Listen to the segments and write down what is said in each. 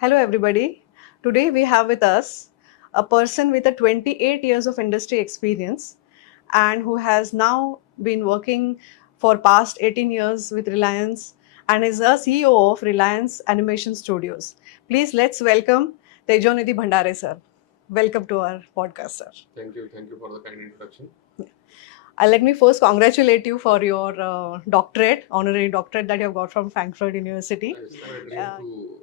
Hello, everybody. Today we have with us a person with a 28 years of industry experience and who has now been working for past 18 years with Reliance and is a CEO of Reliance Animation Studios. Please let's welcome Tejonidhi Bhandare, sir. Welcome to our podcast, sir. Thank you. Thank you for the kind introduction. Let me first congratulate you for your doctorate, honorary doctorate that you have got from Frankfurt University. It's my dream to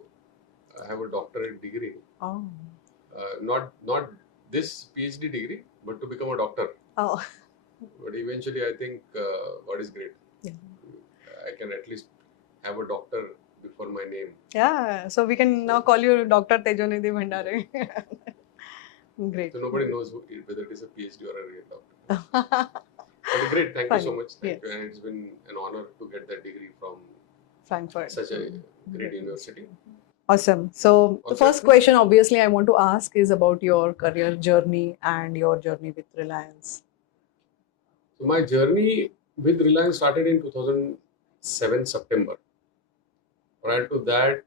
have a doctorate degree. Oh. Not this PhD degree, but to become a doctor. Oh. But eventually, I think what is great, I can at least have a doctor before my name. Yeah, so we can now call you Dr. Tejonidhi Bhandare. Great. So nobody knows whether it is a PhD or a real doctor. But great, thank you so much. Thank you, and it's been an honor to get that degree from Frankfurt, such a great university. Awesome. So the first question, obviously, I want to ask is about your career journey and your journey with Reliance. So my journey with Reliance started in 2007 September. Prior to that,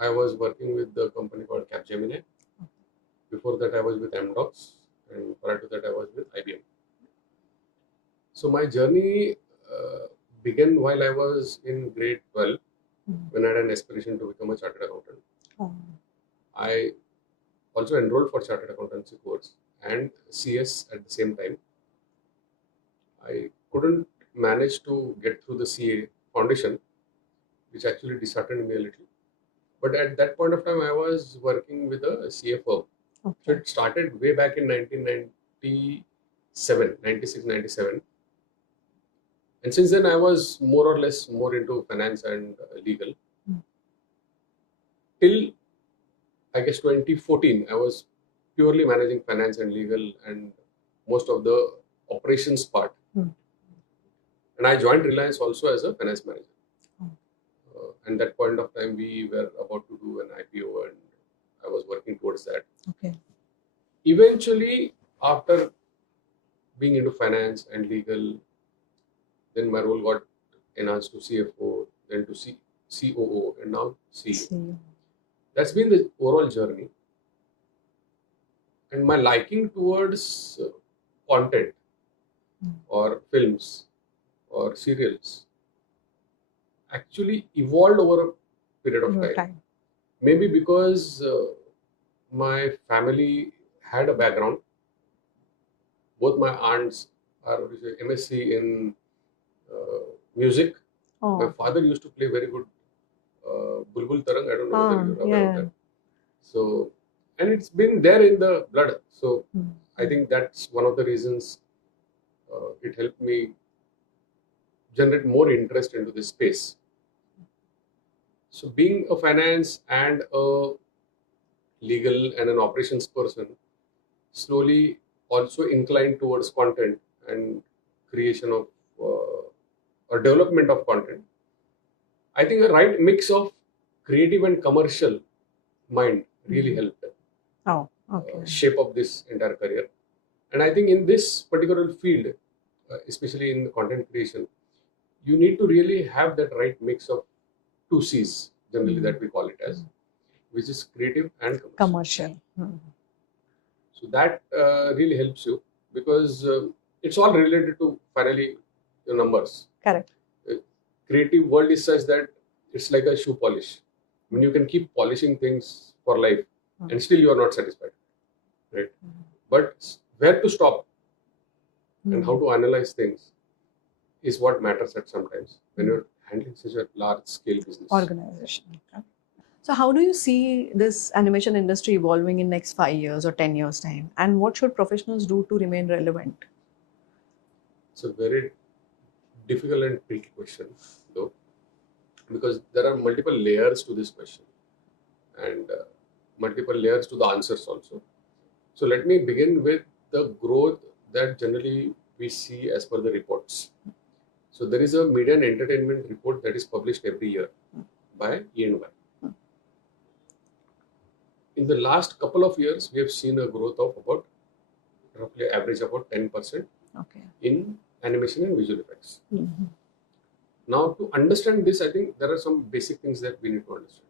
I was working with the company called Capgemini. Before that, I was with Amdocs, and prior to that, I was with IBM. So my journey began while I was in grade 12, when I had an aspiration to become a chartered accountant. I also enrolled for chartered accountancy course and CS at the same time. I couldn't manage to get through the CA foundation, which actually disheartened me a little. But at that point of time, I was working with a CA firm. Okay. So it started way back in 1997, 96, 97. And since then, I was more or less more into finance and legal. Till, I guess, 2014, I was purely managing finance and legal and most of the operations part. And I joined Reliance also as a finance manager. And that point of time, we were about to do an IPO and I was working towards that. Okay. Eventually, after being into finance and legal, then my role got enhanced to CFO, then to COO, and now CEO. That's been the overall journey. And my liking towards content or films or serials actually evolved over a period of time. Maybe because my family had a background. Both my aunts are MSc in music. My father used to play very good Bulbul Tarang. I don't know whether you're aware of that. So, and it's been there in the blood. So, I think that's one of the reasons it helped me generate more interest into this space. So, being a finance and a legal and an operations person, slowly also inclined towards content and creation of or development of content. I think the right mix of creative and commercial mind really helped shape up this entire career. And I think in this particular field, especially in content creation, you need to really have that right mix of two C's, generally that we call it as, which is creative and commercial. So that really helps you because it's all related to finally your numbers. Correct. Creative world is such that it's like a shoe polish. I mean, you can keep polishing things for life and still you are not satisfied, right? But where to stop and how to analyze things is what matters at sometimes when you're handling such a large scale business. Organization. Okay. So how do you see this animation industry evolving in next 5 years or 10 years time? And what should professionals do to remain relevant? It's a very difficult and tricky question though, because there are multiple layers to this question and multiple layers to the answers also. So let me begin with the growth that generally we see as per the reports. So there is a media and entertainment report that is published every year by E&Y. In the last couple of years, we have seen a growth of about roughly average about 10% in animation and visual effects. Now, to understand this, I think there are some basic things that we need to understand.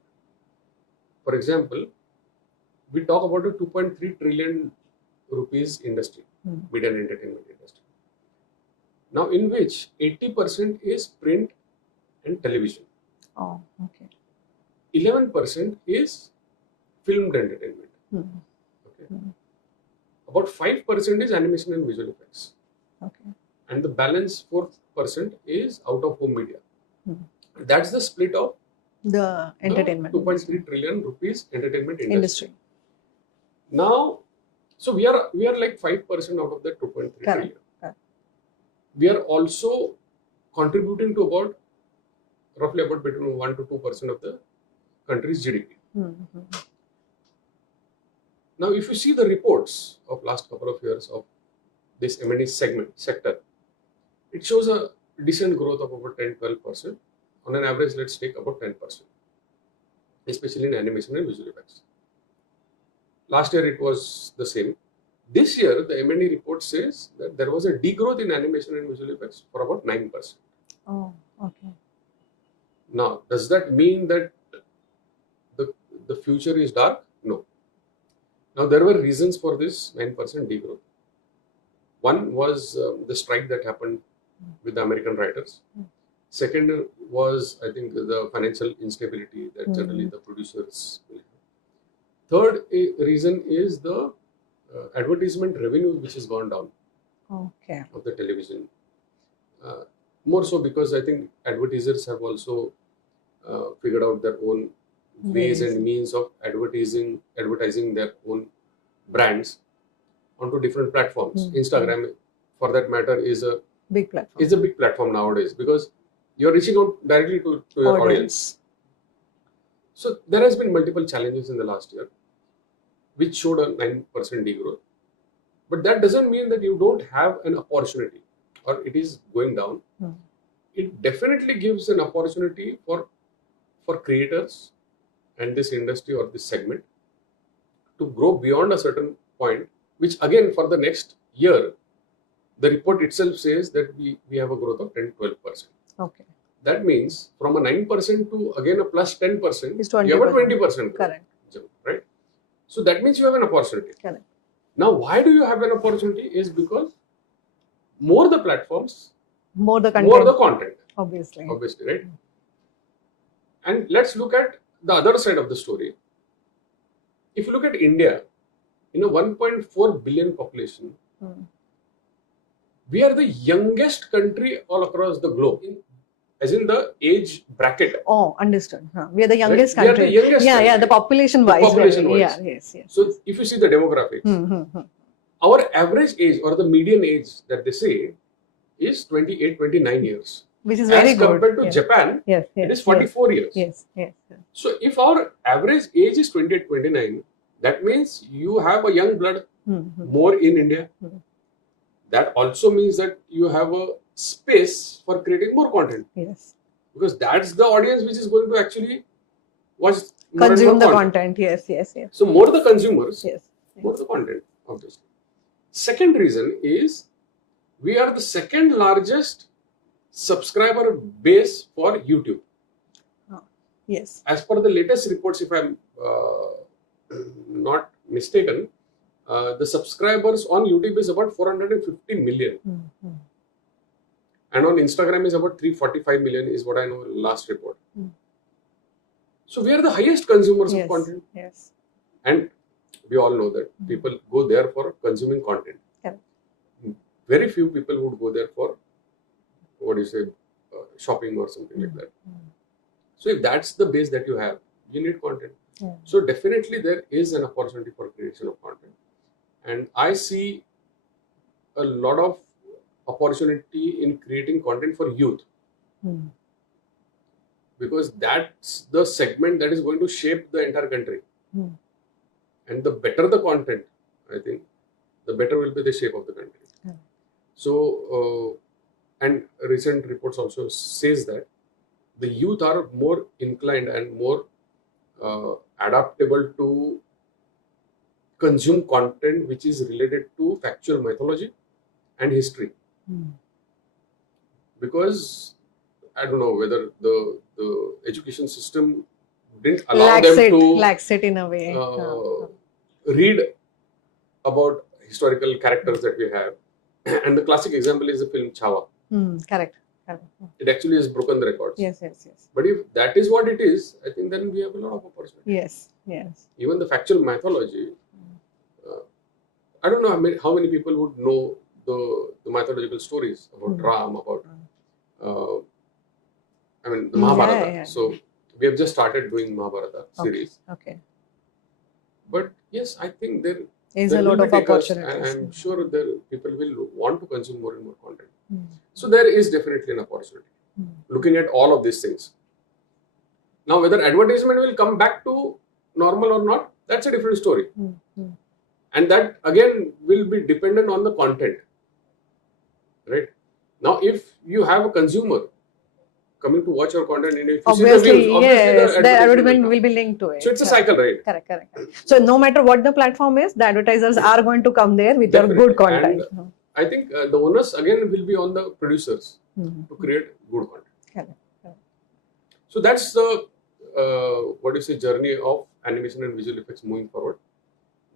For example, we talk about a 2.3 trillion rupees industry, media and entertainment industry. Now, in which 80% is print and television. Oh, okay. 11% is filmed entertainment. Okay. About 5% is animation and visual effects. Okay. And the balance 4% is out of home media. That's the split of the entertainment 2.3 trillion rupees entertainment industry. Now, so we are like 5% out of that 2.3 trillion. Correct. We are also contributing to roughly about between 1 to 2% of the country's GDP. Now, if you see the reports of last couple of years of this M&E sector, it shows a decent growth of about 10-12%. On an average, let's take about 10%, especially in animation and visual effects. Last year, it was the same. This year, the M&E report says that there was a degrowth in animation and visual effects for about 9%. Oh, okay. Now, does that mean that the future is dark? No. Now, there were reasons for this 9% degrowth. One was the strike that happened with the American writers. Second was, I think, the financial instability that generally the producers will have. Third reason is the advertisement revenue, which has gone down of the television. More so because I think advertisers have also figured out their own ways and means of advertising their own brands onto different platforms. Instagram, for that matter, is a big platform. It's a big platform nowadays because you're reaching out directly to your audience. So there has been multiple challenges in the last year, which showed a 9% degrowth. But that doesn't mean that you don't have an opportunity or it is going down. It definitely gives an opportunity for creators and this industry or this segment to grow beyond a certain point, which again for the next year, the report itself says that we have a growth of 10-12%. Okay. That means from a 9% to again a plus 10%, is 20%. You have a 20% growth. Correct. Right? So that means you have an opportunity. Correct. Now, why do you have an opportunity is because more the platforms, more the content. Obviously, right? And let's look at the other side of the story. If you look at India, in a 1.4 billion population, we are the youngest country all across the globe, as in the age bracket. Oh, understood. We are the youngest country. We are the youngest country. Yeah, the population-wise. Yes. So, if you see the demographics, our average age or the median age that they say is 28, 29 years. Which is very good. As compared to Japan, it is 44 years. Yes. So, if our average age is 28, 29, that means you have a young blood more in India. That also means that you have a space for creating more content. Yes. Because that's the audience which is going to actually consume the content. Yes. So more the consumers, more the content, obviously. Second reason is we are the second largest subscriber base for YouTube. Yes. As per the latest reports, if I'm not mistaken, the subscribers on YouTube is about 450 million. And on Instagram is about 345 million is what I know last report. So we are the highest consumers of content. Yes. And we all know that people go there for consuming content. Very few people would go there for, shopping or something like that. So if that's the base that you have, you need content. So definitely there is an opportunity for creation of content. And I see a lot of opportunity in creating content for youth. Because that's the segment that is going to shape the entire country. And the better the content, I think, the better will be the shape of the country. So, and recent reports also says that the youth are more inclined and more adaptable to consume content which is related to factual mythology and history. Because I don't know whether the education system didn't allow them to lax it in a way. Read about historical characters that we have. And the classic example is the film Chava. Correct. It actually has broken the records. Yes. But if that is what it is, I think then we have a lot of opportunity. Yes. Even the factual mythology, I don't know how many people would know the mythological stories about Ram, about the Mahabharata. Yeah. So we have just started doing Mahabharata series. Okay. But yes, I think there is a lot of opportunities. I'm sure people will want to consume more and more content. So there is definitely an opportunity. Looking at all of these things. Now, whether advertisement will come back to normal or not, that's a different story. And that again will be dependent on the content. Right? Now, if you have a consumer coming to watch your content, and if you see the views, obviously the advertisement will be linked to it. So it's a cycle, right? Correct. So no matter what the platform is, the advertisers are going to come there with your good content. And I think the onus again will be on the producers to create good content. Correct. So that's the journey of animation and visual effects moving forward.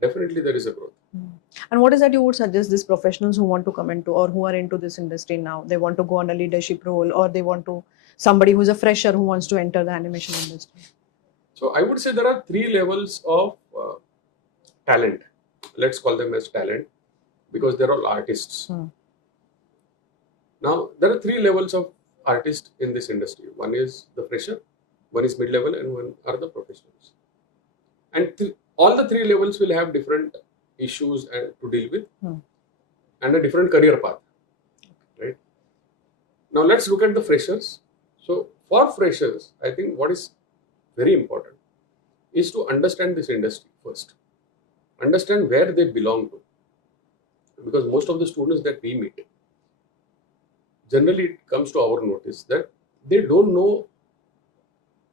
Definitely there is a growth. And what is that you would suggest these professionals who want to come into or who are into this industry now? They want to go on a leadership role, or they want to somebody who's a fresher who wants to enter the animation industry? So I would say there are 3 levels of talent. Let's call them as talent, because they're all artists. Now there are 3 levels of artists in this industry. One is the fresher, one is mid-level, and one are the professionals. And all the 3 levels will have different issues to deal with and a different career path. Right? Now let's look at the freshers. So for freshers, I think what is very important is to understand this industry first. Understand where they belong to. Because most of the students that we meet, generally it comes to our notice that they don't know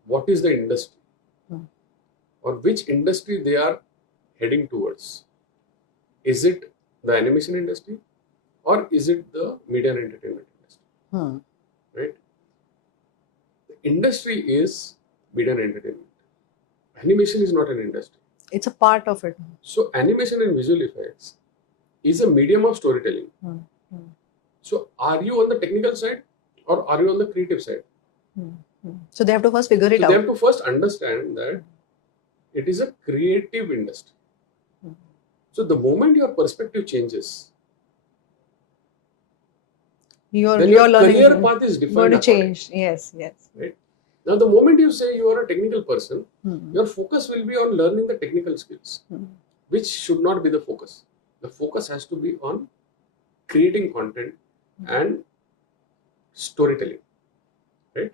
what is the industry or which industry they are heading towards. Is it the animation industry or is it the media and entertainment industry? Right? The industry is media and entertainment. Animation is not an industry. It's a part of it. So animation and visual effects is a medium of storytelling. So are you on the technical side or are you on the creative side? So they have to first figure it out. They have to first understand that it is a creative industry. So the moment your perspective changes, your career path is defined. Going to change. Yes. Right? Now the moment you say you are a technical person, your focus will be on learning the technical skills, which should not be the focus. The focus has to be on creating content and storytelling. Right?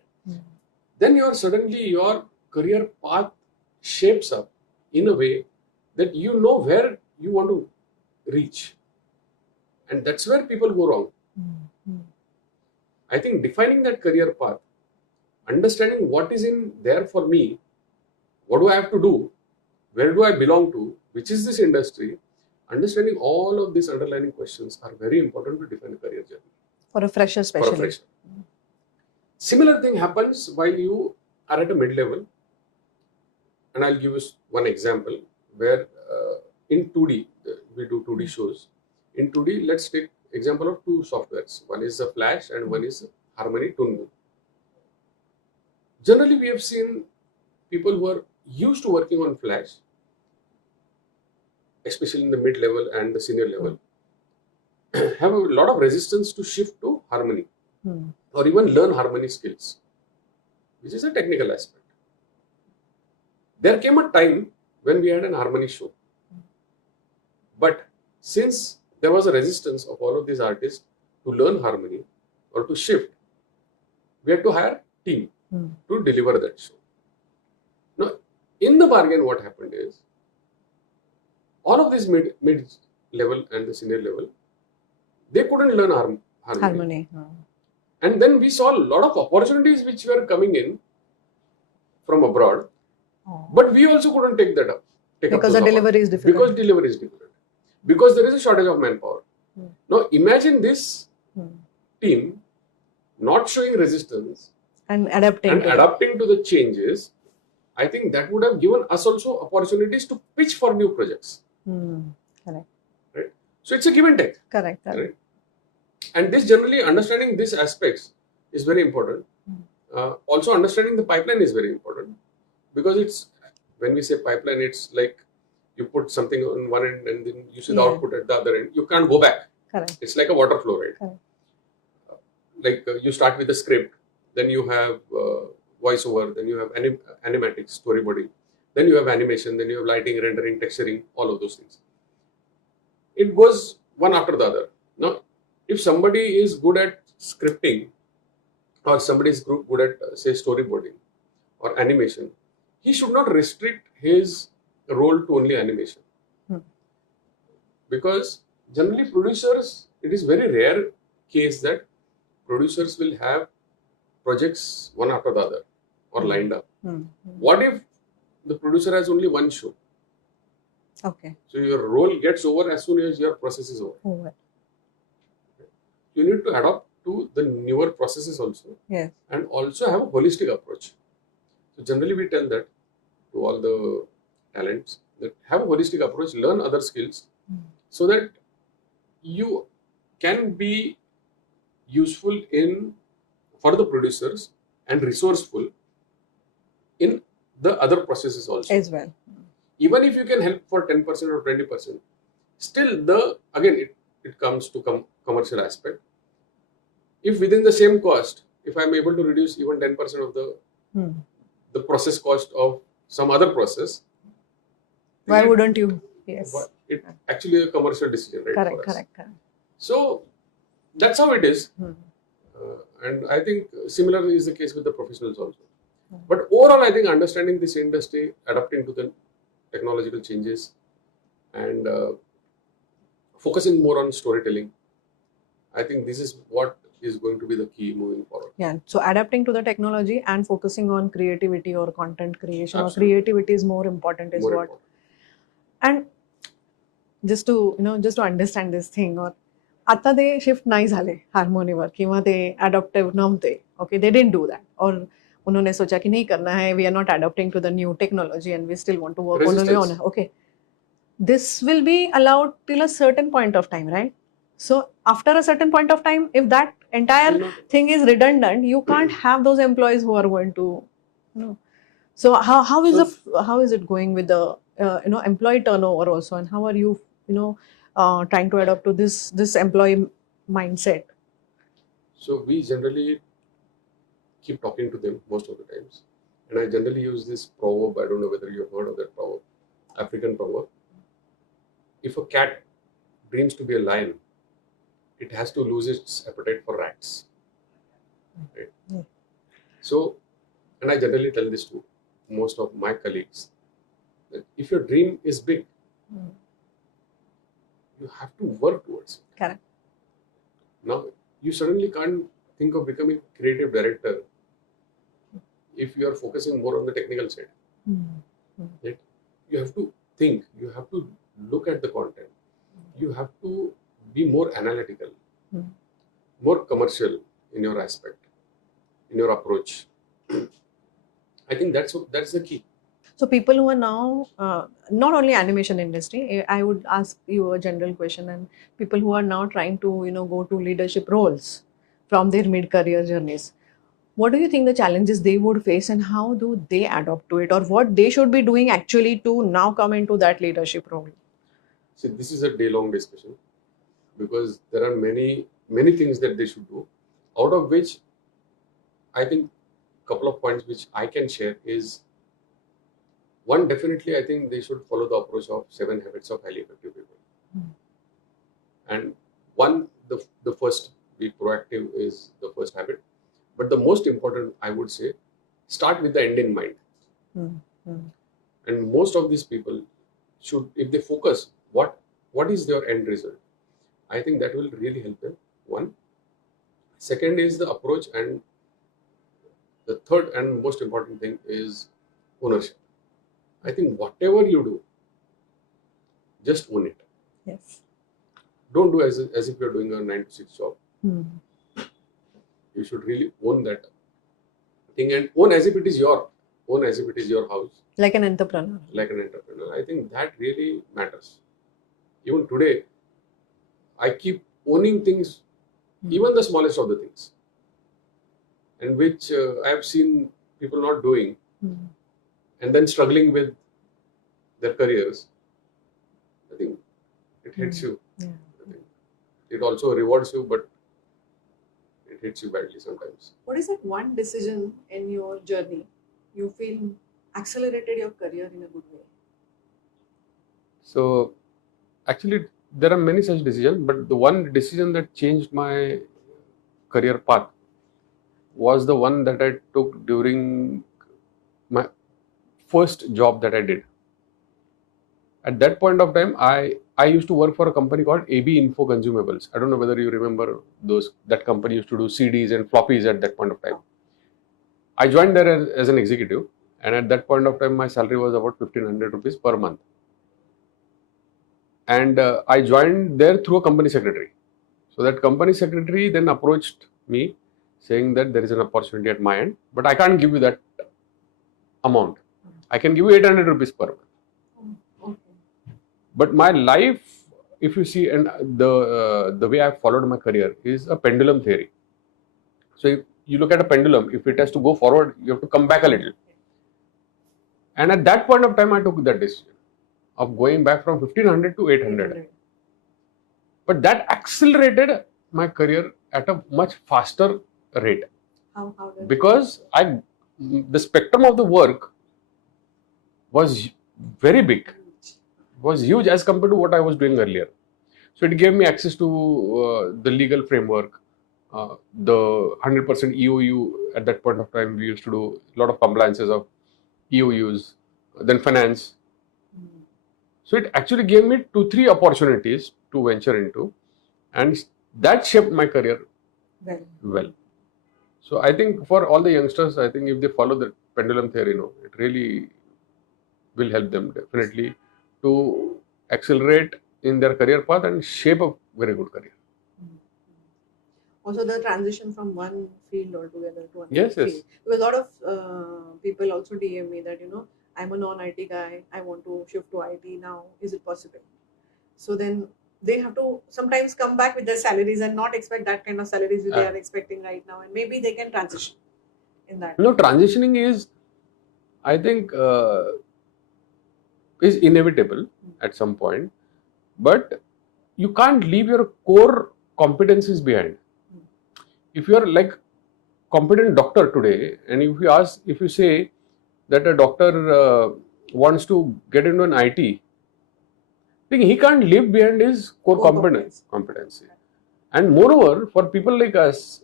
Then suddenly your career path shapes up in a way that you know where you want to reach. And that's where people go wrong. I think defining that career path, understanding what is in there for me, what do I have to do, where do I belong to, which is this industry, understanding all of these underlying questions are very important to define a career journey. For a fresher especially. For a fresher. Similar thing happens while you are at a mid-level. And I'll give you one example where in 2D, we do 2D shows. In 2D, let's take example of 2 softwares. One is the Flash and one is Harmony Toon. Generally, we have seen people who are used to working on Flash, especially in the mid-level and the senior level, have a lot of resistance to shift to Harmony or even learn Harmony skills, which is a technical aspect. There came a time when we had an Harmony show. But since there was a resistance of all of these artists to learn Harmony or to shift, we had to hire a team to deliver that show. Now, in the bargain, what happened is, all of these mid-level and the senior level, they couldn't learn Harmony. And then we saw a lot of opportunities which were coming in from abroad. But we also couldn't take that up. Because the delivery is difficult. Because delivery is difficult. Because there is a shortage of manpower. Now imagine this team not showing resistance and adapting to the changes. I think that would have given us also opportunities to pitch for new projects. Correct. Right? So it's a give and take. Correct. Right? And this generally understanding these aspects is very important. Also understanding the pipeline is very important, because it's, when we say pipeline, it's like you put something on one end and then you see the output at the other end. You can't go back. Correct. It's like a water flow, right? Correct. Like you start with a script, then you have voiceover, then you have animatics, storyboarding, then you have animation, then you have lighting, rendering, texturing, all of those things. It goes one after the other. Now, if somebody is good at scripting, or somebody is good at, say, storyboarding or animation, he should not restrict his role to only animation. Because generally producers, it is very rare case that producers will have projects one after the other or lined up. What if the producer has only one show? Okay. So your role gets over as soon as your process is over. You need to adapt to the newer processes also. Yes. And also have a holistic approach. So generally we tell that to all the talents, that have a holistic approach, learn other skills, so that you can be useful for the producers and resourceful in the other processes also as well. Even if you can help for 10% or 20%, still it comes to commercial aspect. If within the same cost, if I'm able to reduce even 10% of the process cost of some other process, why wouldn't you? Yes. It actually a commercial decision, right? Correct. So that's how it is. And I think similar is the case with the professionals also. But overall, I think understanding this industry, adapting to the technological changes, and focusing more on storytelling, I think this is what is going to be the key moving forward. Yeah. So adapting to the technology and focusing on creativity or content creation. Absolutely. Or creativity is more important is what. And just to understand this thing, or आता ते shift नाही झाले हार्मोनीवर किंवा ते adoptive नव्हते. Okay, they didn't do that, और उन्होंने सोचा कि नहीं करना है, we are not adopting to the new technology and we still want to work only on. Okay, this will be allowed till a certain point of time, right? So after a certain point of time, if that entire thing is redundant, you can't have those employees who are going to, So how is it going with the employee turnover also, and how are you trying to adapt to this employee mindset? So we generally keep talking to them most of the times, and I generally use this proverb. I don't know whether you've heard of that proverb, African proverb. If a cat dreams to be a lion, it has to lose its appetite for rats. Right? So, and I generally tell this to most of my colleagues, that if your dream is big, you have to work towards it. Correct. Now, you suddenly can't think of becoming creative director if you are focusing more on the technical side. Right? You have to think, you have to look at the content, you have to be more analytical, more commercial in your aspect, in your approach. I think that's the key. So people who are now, not only animation industry, I would ask you a general question, and people who are now trying to go to leadership roles from their mid-career journeys, what do you think the challenges they would face, and how do they adapt to it, or what they should be doing actually to now come into that leadership role? See, this is a day-long discussion, because there are many things that they should do, out of which I think a couple of points which I can share is, one, definitely I think they should follow the approach of 7 habits of highly effective people. And one, the first, be proactive is the first habit. But the most important, I would say, start with the end in mind. And most of these people should, if they focus, what is their end result? I think that will really help them. One. Second is the approach, and the third and most important thing is ownership. I think whatever you do, just own it. Yes. Don't do as if you're doing a 9 to 6 job. You should really own that thing, and own as if it is your own as if it is your house. Like an entrepreneur. Like an entrepreneur. I think that really matters. Even today, I keep owning things, even the smallest of the things, and which I have seen people not doing, and then struggling with their careers. I think it hits you. I think it also rewards you, but it hits you badly sometimes. What is that one decision in your journey you feel accelerated your career in a good way? So, actually, there are many such decisions, but the one decision that changed my career path was the one that I took during my first job that I did. At that point of time, I used to work for a company called AB Info Consumables. I don't know whether you remember those. That company used to do CDs and floppies at that point of time. I joined there as an executive, and at that point of time, my salary was about 1,500 rupees per month. And I joined there through a company secretary. So that company secretary then approached me saying that there is an opportunity at my end, but I can't give you that amount. I can give you 800 rupees per month. But my life, if you see, and the way I followed my career is a pendulum theory. So if you look at a pendulum, if it has to go forward, you have to come back a little. And at that point of time, I took that decision of going back from 1,500 to 800. But that accelerated my career at a much faster rate. How because the spectrum of the work was very big, was huge as compared to what I was doing earlier. So it gave me access to the legal framework, the 100% EOU. At that point of time, we used to do a lot of compliances of EOUs, then finance. So it actually gave me 2-3 opportunities to venture into, and that shaped my career well. So I think for all the youngsters, I think if they follow the pendulum theory, it really will help them definitely to accelerate in their career path and shape a very good career. Also, the transition from one field altogether to another Yes. field. Because a lot of people also DM me that, I'm a non-IT guy, I want to shift to IT now. Is it possible? So then they have to sometimes come back with their salaries and not expect that kind of salaries they are expecting right now. And maybe they can transition in that. Transitioning is, I think, is inevitable at some point. But you can't leave your core competencies behind. If you are like competent doctor today, and if you say that a doctor wants to get into an IT, I think he can't leave behind his core competency. And moreover, for people like us,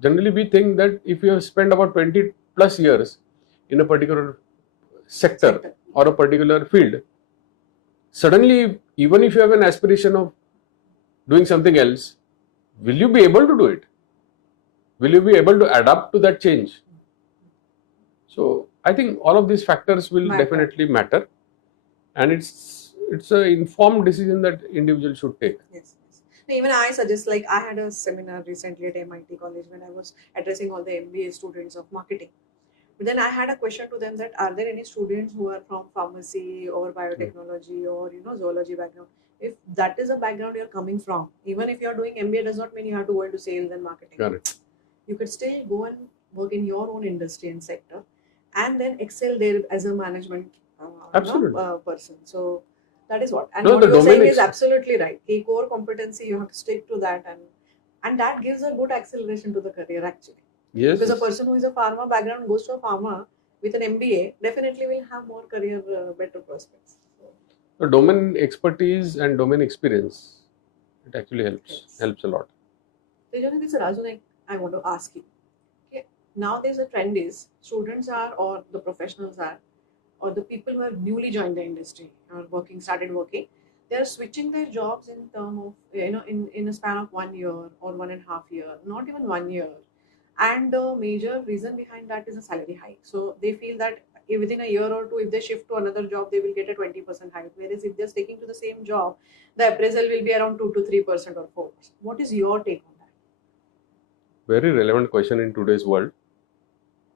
generally we think that if you have spent about 20 plus years in a particular sector or a particular field, suddenly, even if you have an aspiration of doing something else, will you be able to do it? Will you be able to adapt to that change? So I think all of these factors will definitely matter, and it's an informed decision that individuals should take. Yes. Even I suggest, like I had a seminar recently at MIT college when I was addressing all the MBA students of marketing. But then I had a question to them that are there any students who are from pharmacy or biotechnology or zoology background? If that is a background you're coming from, even if you're doing MBA, does not mean you have to go into sales and marketing. Correct. You could still go and work in your own industry and sector, and then excel there as a management person. So that is what. And what you're saying is absolutely right. The core competency, you have to stick to that, and that gives a good acceleration to the career actually. Yes. Because a person who is a pharma background goes to a pharma with an MBA definitely will have more career better prospects. The domain expertise and domain experience, it actually helps a lot. Tejonidhi sir, I want to ask you. Okay, now there's a trend is students are, or the professionals are, or the people who have newly joined the industry or started working, they are switching their jobs in term of in a span of 1 year or 1.5 year, not even 1 year. And the major reason behind that is a salary hike. So they feel that within a year or two, if they shift to another job, they will get a 20% hike. Whereas if they're sticking to the same job, the appraisal will be around 2 to 3% or 4%. What is your take on that? Very relevant question in today's world.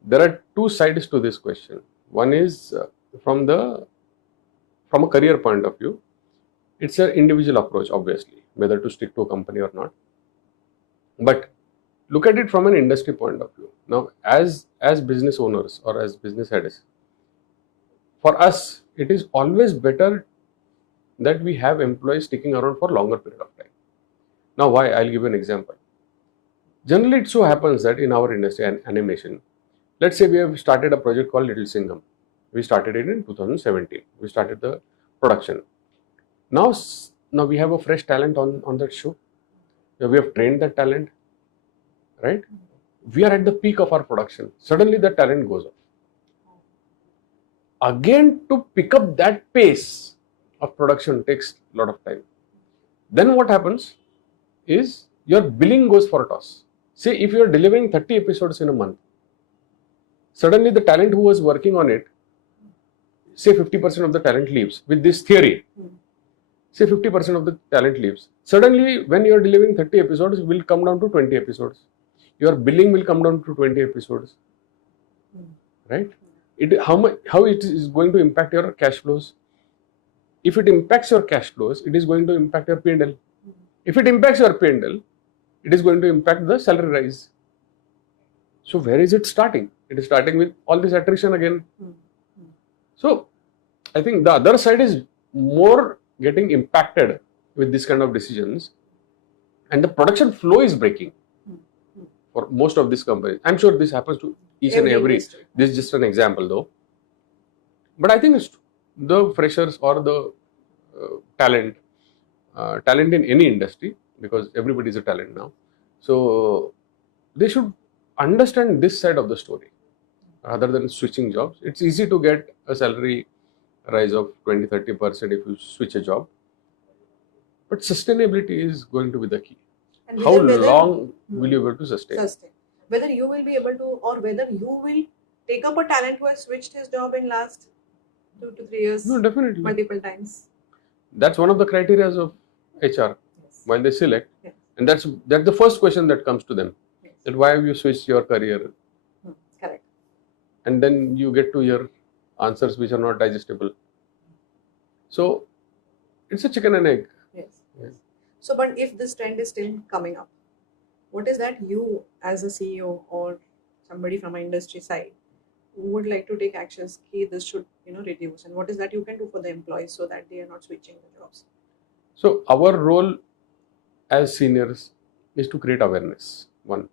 there are two sides to this question. One is from a career point of view, it's an individual approach, obviously, whether to stick to a company or not. But look at it from an industry point of view. Now, as business owners or as business heads, for us, it is always better that we have employees sticking around for longer period of time. Now, why? I'll give you an example. Generally, it so happens that in our industry and animation, let's say we have started a project called Little Singham. We started it in 2017. We started the production. Now we have a fresh talent on that show. We have trained that talent, right? We are at the peak of our production. Suddenly the talent goes off. Again, to pick up that pace of production takes a lot of time. Then what happens is your billing goes for a toss. Say if you are delivering 30 episodes in a month, suddenly the talent who was working on it, say 50% of the talent leaves with this theory. Say 50% of the talent leaves. Suddenly, when you are delivering 30 episodes, it will come down to 20 episodes. Your billing will come down to 20 episodes. Right? How it is going to impact your cash flows? If it impacts your cash flows, it is going to impact your P&L. If it impacts your P&L, it is going to impact the salary rise. So where is it starting? It is starting with all this attrition again. So I think the other side is more getting impacted with this kind of decisions, and the production flow is breaking for most of these companies. I'm sure this happens to each and every. This is just an example though. But I think the freshers or the talent in any industry, because everybody is a talent now, so they should understand this side of the story rather than switching jobs. It's easy to get a salary rise of 20-30% if you switch a job, but sustainability is going to be the key. And how long will you be able to sustain? Whether you will be able to, or whether you will take up a talent who has switched his job in last 2 to 3 years. No, definitely. Multiple times. That's one of the criteria of HR. Yes. While they select. Yes. And that's the first question that comes to them. Yes. That why have you switched your career? Correct. And then you get to hear answers which are not digestible. So it's a chicken and egg. Yes. Yes. So, but if this trend is still coming up, what is that you as a CEO or somebody from an industry side would like to take actions key this should reduce, and what is that you can do for the employees so that they are not switching the jobs? So our role as seniors is to create awareness, one,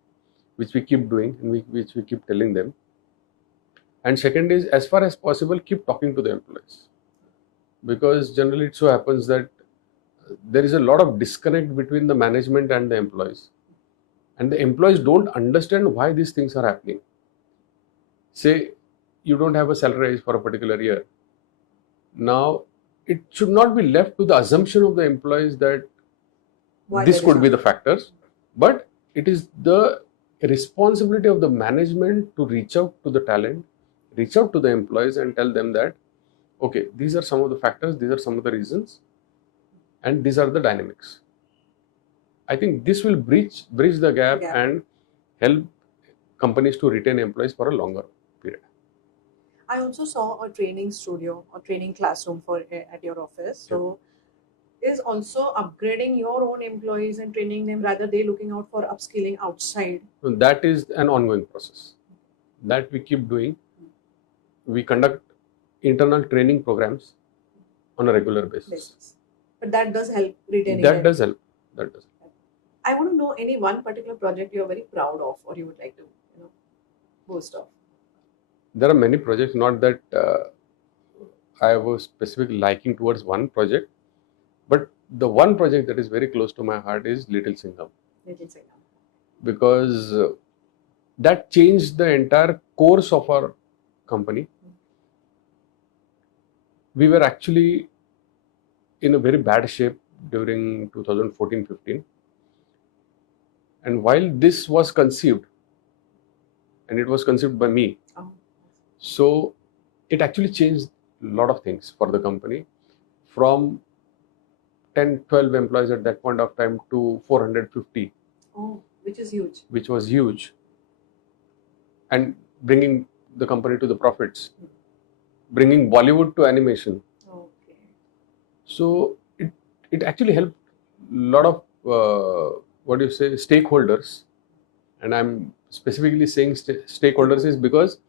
which we keep doing and which we keep telling them. And second is, as far as possible, keep talking to the employees, because generally it so happens that there is a lot of disconnect between the management and the employees, and the employees don't understand why these things are happening. Say you don't have a salary rise for a particular year. Now it should not be left to the assumption of the employees that this could be the factors, but it is the responsibility of the management to reach out to the talent, reach out to the employees and tell them that, okay, these are some of the factors, these are some of the reasons, and these are the dynamics. I think this will bridge the gap and help companies to retain employees for a longer period. I also saw a training studio or training classroom at your office. So is also upgrading your own employees and training them, rather they looking out for upskilling outside? So that is an ongoing process that we keep doing. We conduct internal training programs on a regular basis. But that does help retaining them. That does help. I want to know any one particular project you are very proud of or you would like to boast of. There are many projects, not that I have a specific liking towards one project, but the one project that is very close to my heart is Little Singham. Because that changed the entire course of our company. We were actually in a very bad shape during 2014-15. And while this was conceived, and it was conceived by me, so it actually changed a lot of things for the company, from 10-12 employees at that point of time to 450. Which is huge. Which was huge. And bringing the company to the profits, bringing Bollywood to animation. Okay. So it actually helped a lot of stakeholders, and I'm specifically saying stakeholders is because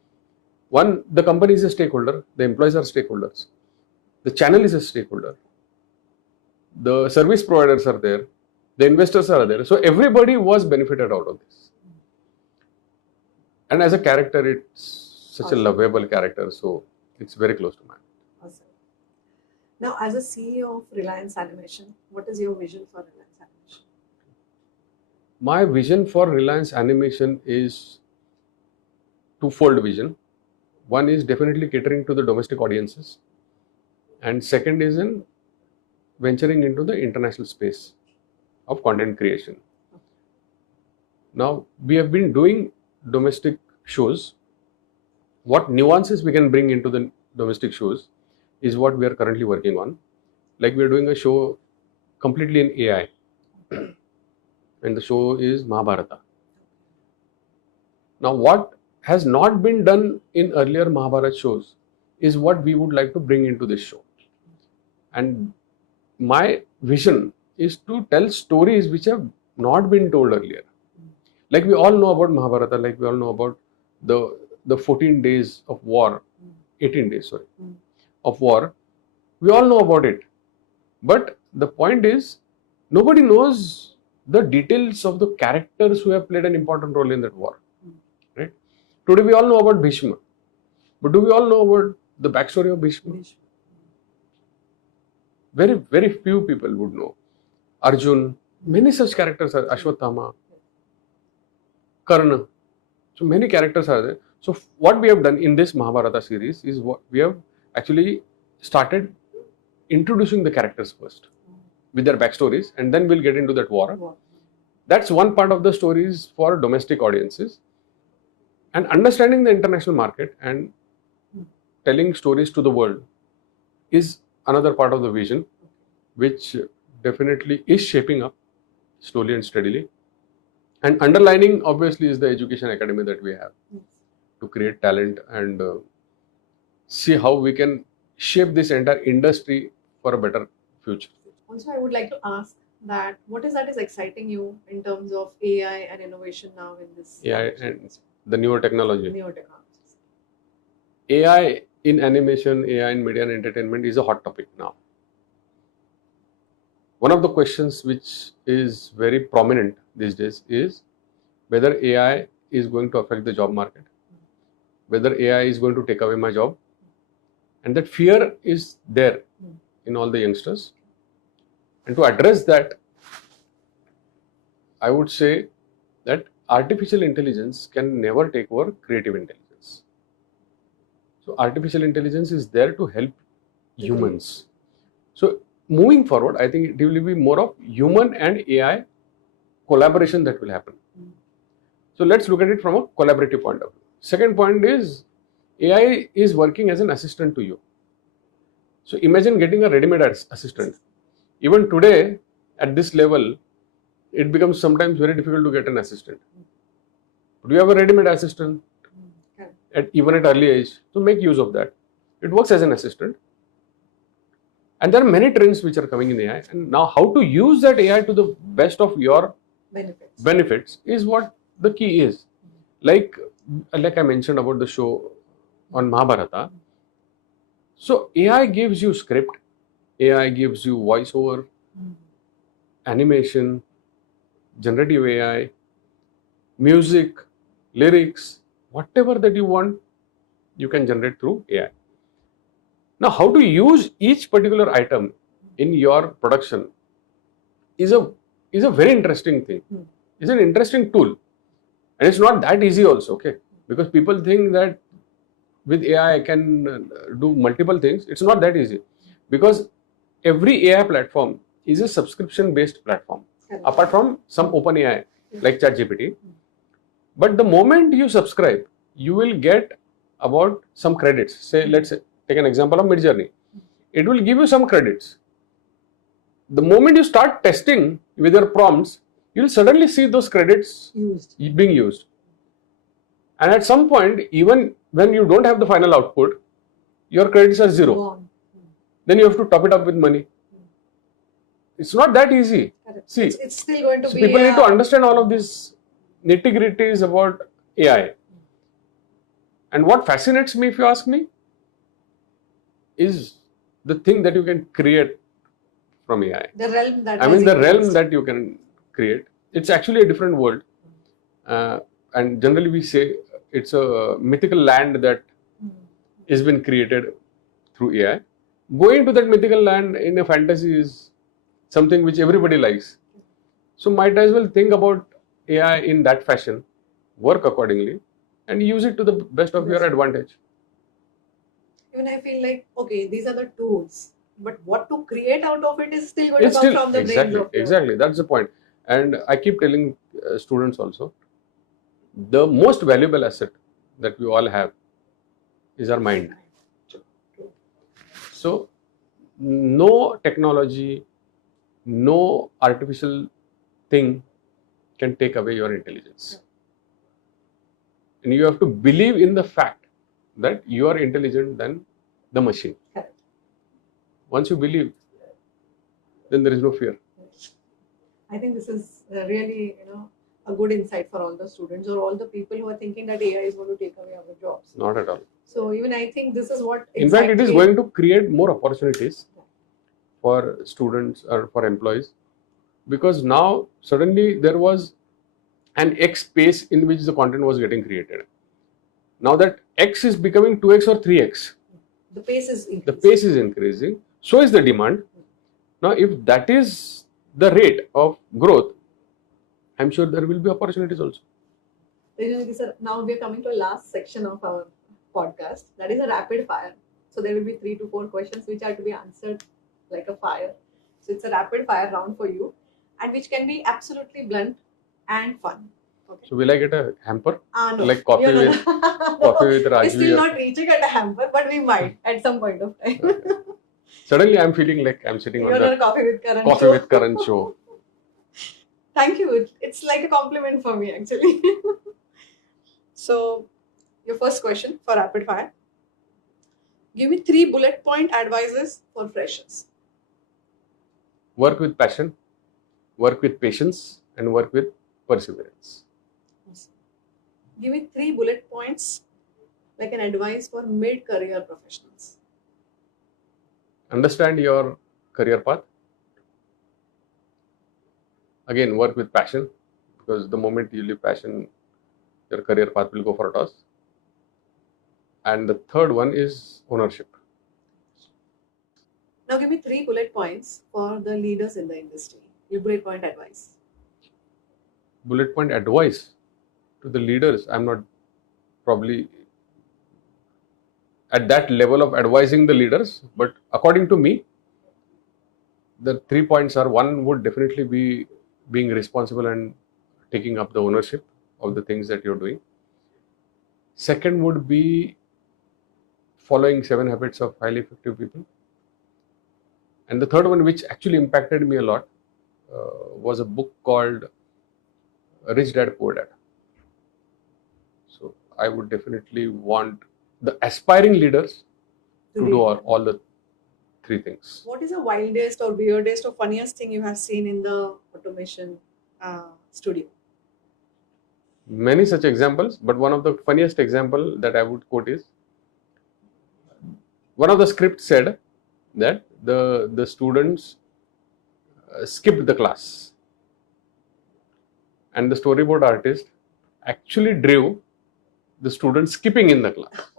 one, the company is a stakeholder, the employees are stakeholders, the channel is a stakeholder, the service providers are there, the investors are there, so everybody was benefited out of this. And as a character, it's such a lovable character, so it's very close to mine. Awesome. Now, as a CEO of Reliance Animation, what is your vision for Reliance Animation? My vision for Reliance Animation is twofold vision. One is definitely catering to the domestic audiences, and second is in venturing into the international space of content creation. Now, we have been doing domestic shows. What nuances we can bring into the domestic shows is what we are currently working on. Like, we are doing a show completely in AI, and the show is Mahabharata. Now, what has not been done in earlier Mahabharata shows is what we would like to bring into this show. And my vision is to tell stories which have not been told earlier. Like, we all know about Mahabharata, like we all know about the 14 days of war, 18 days, sorry, of war. We all know about it. But the point is, nobody knows the details of the characters who have played an important role in that war. Right? Today we all know about Bhishma. But do we all know about the backstory of Bhishma? Very, very few people would know. Arjun, many such characters are, Ashwatthama, Karna. So many characters are there. So what we have done in this Mahabharata series is what we have actually started introducing the characters first with their backstories, and then we'll get into that war. That's one part of the stories for domestic audiences. And understanding the international market and telling stories to the world is another part of the vision, which definitely is shaping up slowly and steadily. And underlining, obviously, is the education academy that we have to create talent and see how we can shape this entire industry for a better future. Also, I would like to ask that what is exciting you in terms of AI and innovation now in this? AI and the newer technology. Newer technologies. AI in animation, AI in media and entertainment is a hot topic now. One of the questions which is very prominent these days is whether AI is going to affect the job market, whether AI is going to take away my job, and that fear is there in all the youngsters. And to address that, I would say that artificial intelligence can never take over creative intelligence. So artificial intelligence is there to help humans. So moving forward, I think it will be more of human and AI collaboration that will happen. So let's look at it from a collaborative point of view. Second point is AI is working as an assistant to you. So imagine getting a ready-made assistant. Even today, at this level, it becomes sometimes very difficult to get an assistant. Do you have a ready-made assistant even at early age? So make use of that. It works as an assistant. And there are many trends which are coming in AI. And now how to use that AI to the best of your benefits is what the key is. Like I mentioned about the show on Mahabharata. So AI gives you script, AI gives you voiceover, animation, generative AI, music, lyrics, whatever that you want, you can generate through AI. Now, how to use each particular item in your production is a very interesting thing. It's an interesting tool. And it's not that easy also, okay? Because people think that with AI I can do multiple things. It's not that easy. Because every AI platform is a subscription-based platform. Apart from some open AI like ChatGPT. But the moment you subscribe, you will get about some credits. Say, let's take an example of Midjourney. It will give you some credits. The moment you start testing with your prompts, you will suddenly see those credits being used. And at some point, even when you don't have the final output, your credits are zero. Gone. Then you have to top it up with money. It's not that easy. Correct. See, it's still going to so be. People need to understand all of these nitty-gritties about AI. And what fascinates me, if you ask me, is the thing that you can create from AI. The realm that the realm that you can create. It's actually a different world. And generally we say it's a mythical land that has been created through AI. Going to that mythical land in a fantasy is something which everybody likes. So might as well think about AI in that fashion, work accordingly, and use it to the best of your advantage. Even I feel like, okay, these are the tools, but what to create out of it is still going to come from the brains of Exactly, that's the point. And I keep telling students also, the most valuable asset that we all have is our mind. So no technology, no artificial thing can take away your intelligence. And you have to believe in the fact that you are intelligent than the machine. Correct. Once you believe, then there is no fear. I think this is really, a good insight for all the students or all the people who are thinking that AI is going to take away our jobs. Not at all. So even I think this is what in fact, it is going to create more opportunities for students or for employees, because now suddenly there was an X space in which the content was getting created. Now that X is becoming 2X or 3X. The pace is increasing. The pace is increasing. So is the demand. Now, if that is the rate of growth, I'm sure there will be opportunities also. Tejonidhi sir, now we are coming to the last section of our podcast. That is a rapid fire. So there will be 3 to 4 questions which are to be answered like a fire. So it's a rapid fire round for you, and which can be absolutely blunt and fun. Okay. So will I get a hamper? No. Like coffee with coffee with Rajvi? We're still not reaching at a hamper, but we might at some point of time. Okay. Suddenly I'm feeling like I'm sitting on the coffee with Karan coffee with Karan show. Thank you. It's like a compliment for me actually. So, your first question for rapid fire. Give me 3 bullet point advices for freshers. Work with passion, work with patience, and work with perseverance. Give me 3 bullet points like an advice for mid-career professionals. Understand your career path. Again, work with passion, because the moment you leave passion, your career path will go for a toss. And the third one is ownership. Now give me 3 bullet points for the leaders in the industry. Your bullet point advice. Bullet point advice to the leaders. I'm not probably at that level of advising the leaders, but according to me, the 3 points are: one would definitely be being responsible and taking up the ownership of the things that you're doing. Second would be following 7 habits of highly effective people. And the third one, which actually impacted me a lot, was a book called Rich Dad Poor Dad. So I would definitely want the aspiring leaders to do all the 3 things. What is the wildest or weirdest or funniest thing you have seen in the automation studio? Many such examples, but one of the funniest example that I would quote is, one of the scripts said that the students skipped the class, and the storyboard artist actually drew the students skipping in the class.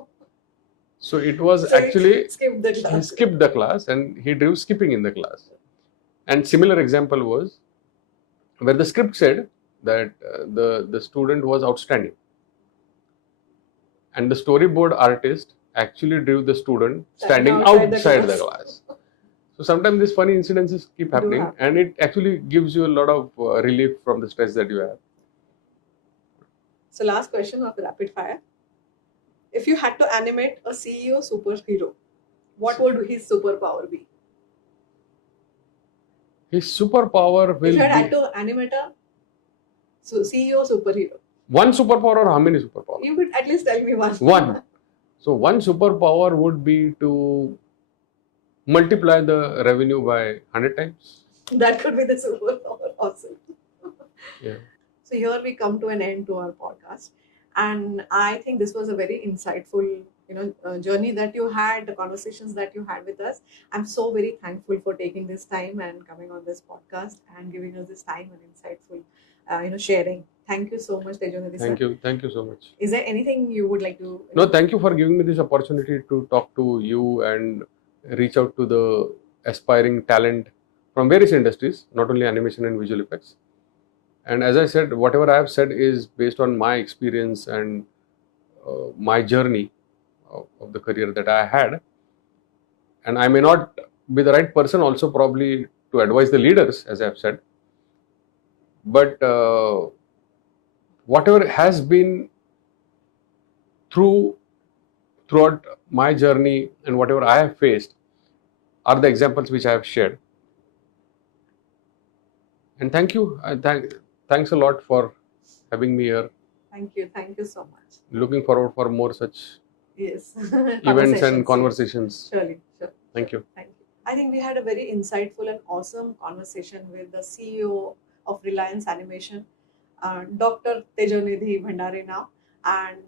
So it was actually he skipped the class and he drew skipping in the class. And similar example was where the script said that the student was outstanding, and the storyboard artist actually drew the student standing outside the class. So sometimes these funny incidences keep happening, and it actually gives you a lot of relief from the stress that you have. So last question of the rapid fire. If you had to animate a CEO superhero, what would his superpower be? His superpower will be... If you had to animate a CEO superhero. One superpower or how many superpowers? You could at least tell me one. One. So one superpower would be to multiply the revenue by 100 times. That could be the superpower. Awesome. Yeah. So here we come to an end to our podcast, and I think this was a very insightful, journey that you had, the conversations that you had with us. I'm so very thankful for taking this time and coming on this podcast and giving us this time and insightful, sharing. Thank you so much, Tejonidhi sir. Thank you so much. Is there anything you would like to? No, thank you for giving me this opportunity to talk to you and reach out to the aspiring talent from various industries, not only animation and visual effects. And as I said, whatever I have said is based on my experience and my journey of the career that I had. And I may not be the right person also probably to advise the leaders, as I have said. But whatever has been throughout my journey and whatever I have faced are the examples which I have shared. And thank you. Thanks a lot for having me here. Thank you so much. Looking forward for more such events and conversations. Surely, sure. Thank you. Thank you. I think we had a very insightful and awesome conversation with the CEO of Reliance Animation, Dr. Tejonidhi Bhandare now. And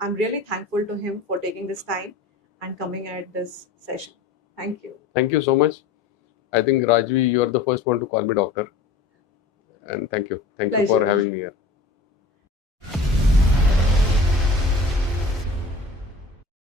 I'm really thankful to him for taking this time and coming at this session. Thank you. Thank you so much. I think, Rajvi, you are the first one to call me doctor. And thank you. Thank you for having me here.